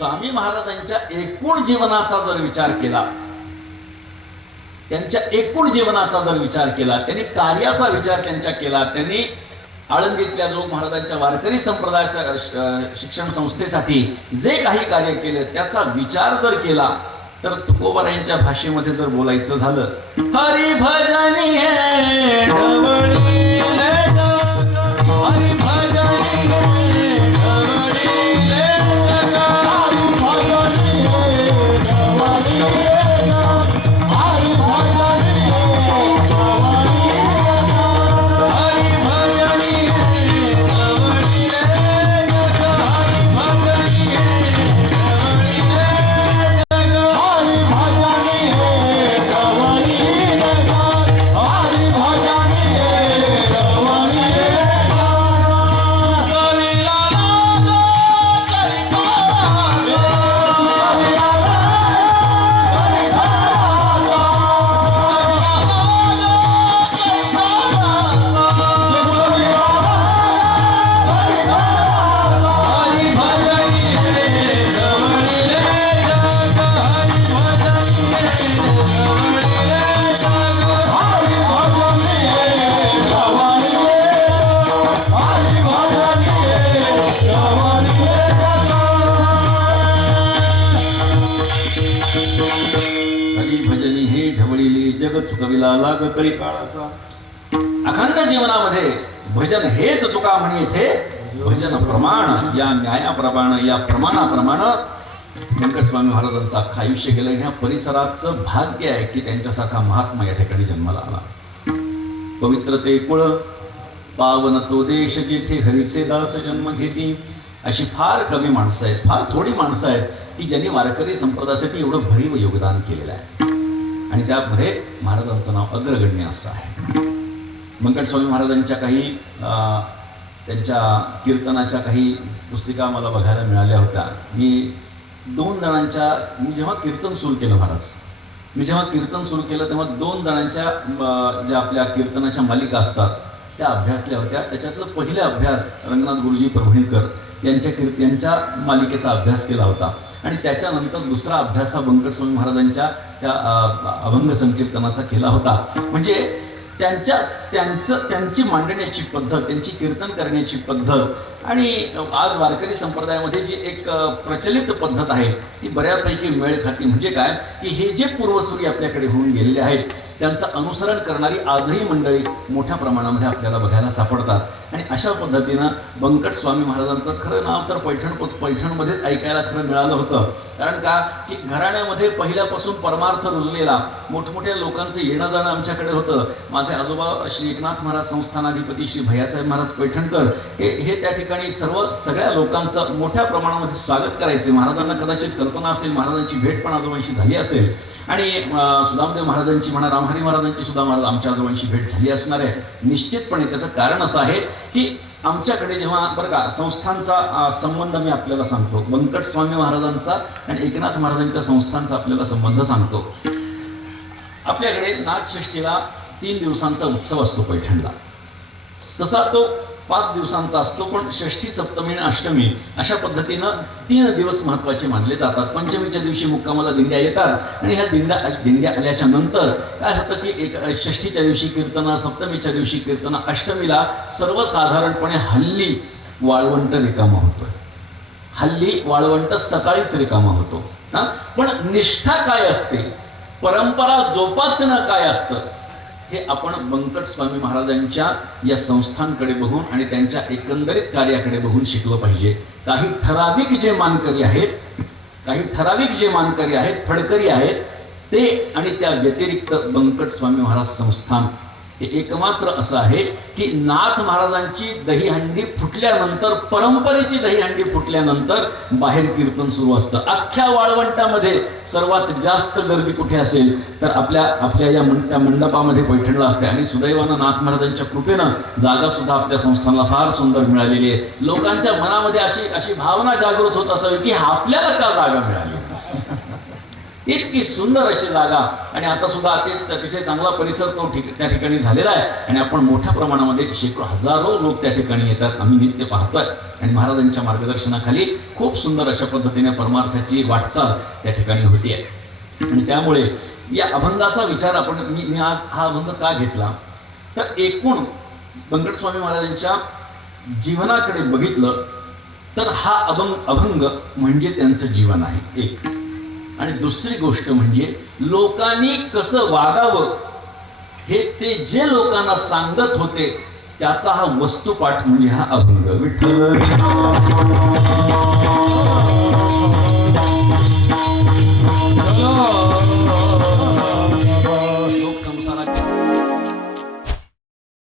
स्वामी महाराजांच्या एकूण जीवनाचा जर विचार केला, त्यांच्या एकूण जीवनाचा जर विचार केला, त्यांनी कार्याचा विचार त्यांच्या केला, त्यांनी आळंदीतल्या जोग महाराजांच्या वारकरी संप्रदाय शिक्षण संस्थेसाठी जे काही कार्य केले त्याचा विचार जर केला तर तुकोबारायांच्या भाषेमध्ये जर बोलायचं झालं, हरी भजनी हे ढवळीले जग, हरी भजनी हे ढवळीले जग, हरी भजनी हे ढवळीले जग, हरी भजनी हे ढवळीले जग, हरी भजनी हे ढवळीले जग, हरी भजनी हे जग चुकविला लाग कळी काळाचा. अखंड जीवनामध्ये भजन हेच तुका म्हणे इथे भजन प्रमाण, या न्यायाप्रमाण, या प्रमाणाप्रमाणे व्यंकटस्वामी महाराजांचं अख्खं आयुष्य गेलं. ह्या परिसराचं भाग्य आहे की त्यांच्यासारखा महात्मा या ठिकाणी जन्माला आला. पवित्र ते कुळ, पावन तो देश जेथे हरीचे दास जन्म घेती. अशी फार कमी माणसं आहेत, फार थोडी माणसं आहेत की ज्यांनी वारकरी संप्रदायासाठी एवढं भरीव योगदान केलेलं आहे. आणि त्यामध्ये महाराजांचं नाव अग्रगण्य असं आहे. व्यंकटस्वामी महाराजांच्या काही त्यांच्या कीर्तनाच्या काही पुस्तिका मला बघायला मिळाल्या होत्या. मी जेव्हा कीर्तन सुरू केलं तेव्हा 2 जणांच्या ज्या आपल्या कीर्तनाच्या मालिका असतात त्या अभ्यासल्या होत्या. त्याच्यातलं पहिला अभ्यास रंगनाथ गुरुजी प्रभुणीकर यांच्या मालिकेचा अभ्यास केला होता. आणि त्याच्यानंतर दुसरा अभ्यास हा व्यंकटस्वामी महाराजांच्या त्या अभंग संकीर्तनाचा केला होता. म्हणजे त्यांची मांडण्याची पद्धत, त्यांची कीर्तन करण्याची पद्धत आणि आज वारकरी संप्रदायामध्ये जी एक प्रचलित पद्धत आहे ती बऱ्यापैकी मेळ खाती. म्हणजे काय की हे जे पूर्वसुरी आपल्याकडे होऊन गेलेले आहेत त्यांचं अनुसरण करणारी आजही मंडळी मोठ्या प्रमाणामध्ये आपल्याला बघायला सापडतात. आणि अशा पद्धतीनं व्यंकटस्वामी महाराजांचं खरं नाव तर पैठणमध्येच ऐकायला खरं मिळालं होतं. कारण का की घराण्यामध्ये पहिल्यापासून परमार्थ रुजलेला मोठमोठ्या लोकांचं येणं जाणं आमच्याकडे होतं. माझे आजोबा श्री एकनाथ महाराज संस्थानाधिपती श्री भैयासाहेब महाराज पैठणकर हे त्या ठिकाणी सगळ्या लोकांचं मोठ्या प्रमाणामध्ये स्वागत करायचे. महाराजांना कदाचित कल्पना असेल, महाराजांची भेट पण आजोबांशी झाली असेल. आणि सुदामदेव महाराजांची म्हणा, रामहरी महाराजांची सुद्धा आमच्या आजोबांशी भेट झाली असणार आहे निश्चितपणे. त्याचं कारण असं आहे की आमच्याकडे जेव्हा बरं का संस्थांचा संबंध मी आपल्याला सांगतो, व्यंकटस्वामी महाराजांचा आणि एकनाथ महाराजांच्या संस्थांचा आपल्याला संबंध सांगतो. आपल्याकडे नाथषष्ठीला 3 दिवसांचा उत्सव असतो पैठणला. तसा तो 5 दिवसांचा असतो, पण षष्ठी, सप्तमी आणि अष्टमी अशा पद्धतीनं 3 दिवस महत्त्वाचे मानले जातात. पंचमीच्या दिवशी मुक्कामाला दिंड्या येतात आणि ह्या दिंड्या आल्याच्या नंतर काय होतं की षष्ठीच्या दिवशी कीर्तन, सप्तमीच्या दिवशी कीर्तन, अष्टमीला सर्वसाधारणपणे हल्ली वाळवंट रिकामा होतोय. हल्ली वाळवंट सकाळीच रिकामा होतो. पण निष्ठा काय असते, परंपरा जोपासणं काय असतं हे आपण व्यंकटस्वामी महाराजांच्या या संस्थांकडे बघून आणि त्यांच्या एकंदरीत कार्याकडे बघून शिकलं पाहिजे. काही ठराविक जे मानकरी आहेत, फडकरी आहेत ते, आणि त्या व्यतिरिक्त व्यंकटस्वामी महाराज संस्थान हे एकमात्र असं आहे की नाथ महाराजांची दहीहंडी फुटल्यानंतर, परंपरेची दहीहंडी फुटल्यानंतर बाहेर कीर्तन सुरू असतं. अख्ख्या वाळवंटामध्ये सर्वात जास्त गर्दी कुठे असेल तर आपल्या या मंडपामध्ये पैठणला असते. आणि सुदैवानं नाथ महाराजांच्या कृपेनं जागा सुद्धा आपल्या संस्थानाला फार सुंदर मिळालेली आहे. लोकांच्या मनामध्ये अशी भावना जागृत होत असावी की आपल्याला का जागा मिळाली. इतकी सुंदर अशी जागा आणि आता सुद्धा अतिशय चांगला परिसर तो त्या ठिकाणी झालेला आहे आणि आपण मोठ्या प्रमाणामध्ये शेकडो हजारो लोक त्या ठिकाणी येतात. आम्ही नित्य पाहतोय आणि महाराजांच्या मार्गदर्शनाखाली खूप सुंदर अशा पद्धतीने परमार्थाची वाटचाल त्या ठिकाणी होती आहे. आणि त्यामुळे या अभंगाचा विचार आपण मी आज हा अभंग का घेतला तर एकूण वेंकटस्वामी महाराजांच्या जीवनाकडे बघितलं तर हा अभंग म्हणजे त्यांचं जीवन आहे एक. आणि दुसरी गोष्ट म्हणजे लोकांनी कसं वागावं हे ते जे लोकांना सांगत होते त्याचा हा वस्तुपाठ म्हणजे हा अभंग. विठ्ठल